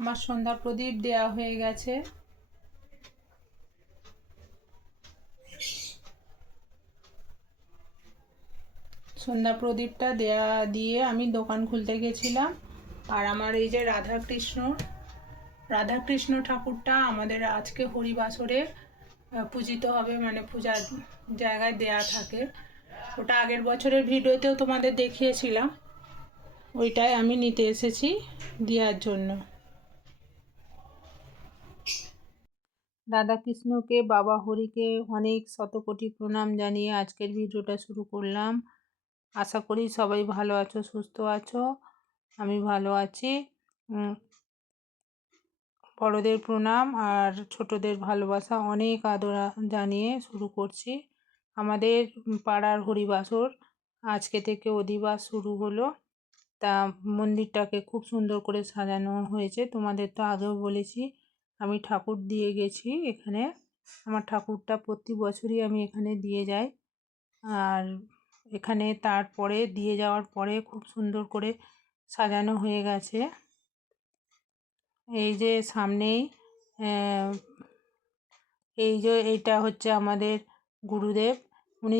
আমার সন্ধ্যা প্রদীপ দেয়া হয়ে গেছে। সন্ধ্যা প্রদীপটা দেয়া দিয়ে আমি দোকান খুলতে গেছিলাম। আর আমার এই যে রাধাকৃষ্ণ ঠাকুরটা আমাদের আজকে হরিবাসরে পূজিত হবে, মানে পূজার জায়গায় দেয়া থাকে। ওটা আগের বছরের ভিডিওতেও তোমাদের দেখিয়েছিলাম, ওইটাই আমি নিতে এসেছি দেওয়ার জন্য। রাধাকৃষ্ণকে, বাবা হরিকে অনেক শতকোটি প্রণাম জানিয়ে আজকের ভিডিওটা শুরু করলাম। আশা করি সবাই ভালো আছো, সুস্থ আছো। আমি ভালো আছি। বড়দের প্রণাম আর ছোটদের ভালোবাসা অনেক আদর জানিয়ে শুরু করছি। আমাদের পাড়ার হরিবাসর আজকে থেকে অধিবাস শুরু হলো। তা মন্দিরটাকে খুব সুন্দর করে সাজানো হয়েছে। তোমাদের তো আগেও বলেছি আমি ঠাকুর দিয়ে গেছি এখানে। আমার ঠাকুরটা প্রতি বছরই আমি এখানে দিয়ে যাই। আর এখানে তারপরে দিয়ে যাওয়ার পরে খুব সুন্দর করে সাজানো হয়ে গেছে। এই যে সামনেই এই যে এইটা হচ্ছে আমাদের গুরুদেব। উনি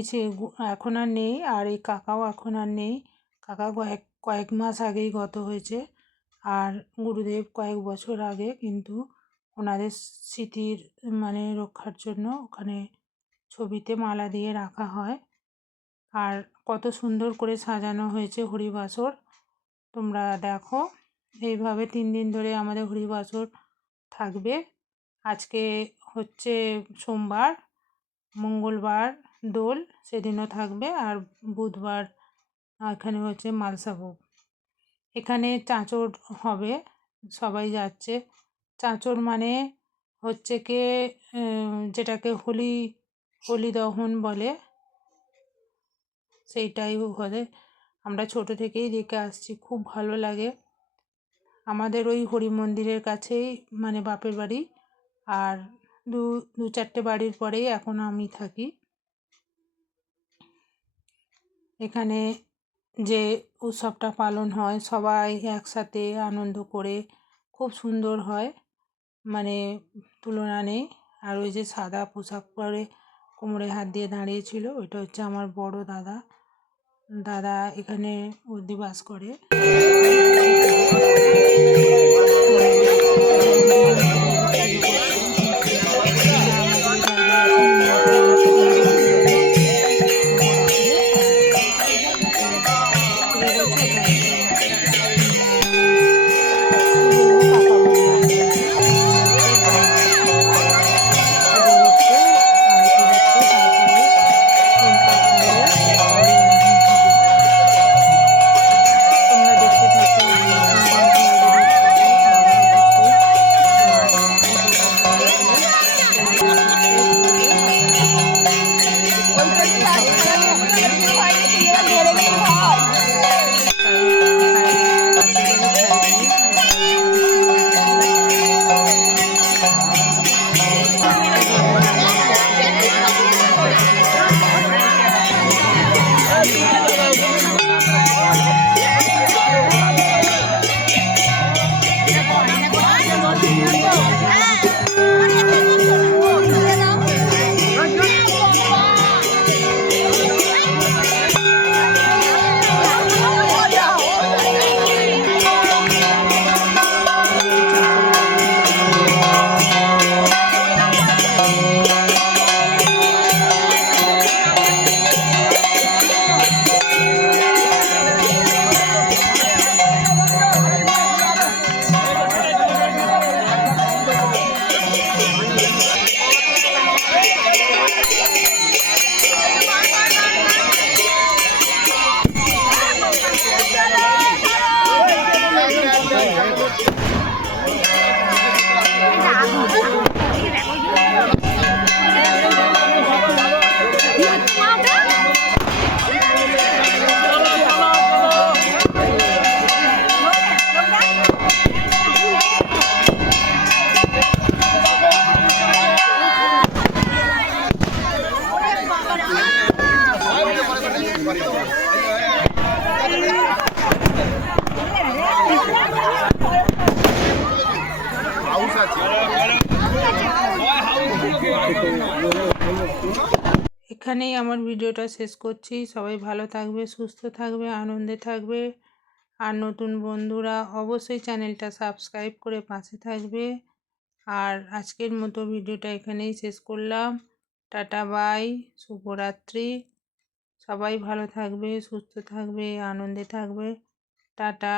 এখন আর নেই, আর এই কাকাও এখন আর নেই। কাকা কয়েক মাস আগেই গত হয়েছে। আর গুরুদেব কয়েক বছর আগে, কিন্তু ওনাদের স্মৃতির মানে রক্ষার জন্য ওখানে ছবিতে মালা দিয়ে রাখা হয়। আর কত সুন্দর করে সাজানো হয়েছে হরিবাসর, তোমরা দেখো। এইভাবে 3 দিন ধরে আমাদের হরিবাসর থাকবে। আজকে হচ্ছে সোমবার, মঙ্গলবার দোল, সেদিনও থাকবে। আর বুধবার এখানে হচ্ছে মালসা ভোগ। এখানে চাঁচর হবে, সবাই যাচ্ছে। চাঁচর মানে হচ্ছে কে যেটাকে হোলি দহন বলে, সেইটাই হবে। আমরা ছোট থেকেই দেখে আসছি, খুব ভালো লাগে। আমাদের ওই হরি মন্দিরের কাছেই মানে বাপের বাড়ি। আর দু চারটে বাড়ির পরেই এখন আমি থাকি। এখানে যে উৎসবটা পালন হয় সবাই একসাথে আনন্দ করে, খুব সুন্দর হয়, মানে তুলনা নেই। আর ওই যে সাদা পোশাক পরে কোমরে হাত দিয়ে দাঁড়িয়েছিল, ওইটা হচ্ছে আমার বড় দাদা এখানে অধিবাস করে। তোমরা দেখতে থাকো, এখানেই আমার ভিডিওটা শেষ করছি। সবাই ভালো থাকবে, সুস্থ থাকবে, আনন্দে থাকবে। আর নতুন বন্ধুরা অবশ্যই চ্যানেলটা সাবস্ক্রাইব করে পাশে থাকবে। আর আজকের মতো ভিডিওটা এখানেই শেষ করলাম। টাটা বাই, শুভরাত্রি। সবাই ভালো থাকবে, সুস্থ থাকবে, আনন্দে থাকবে। টাটা।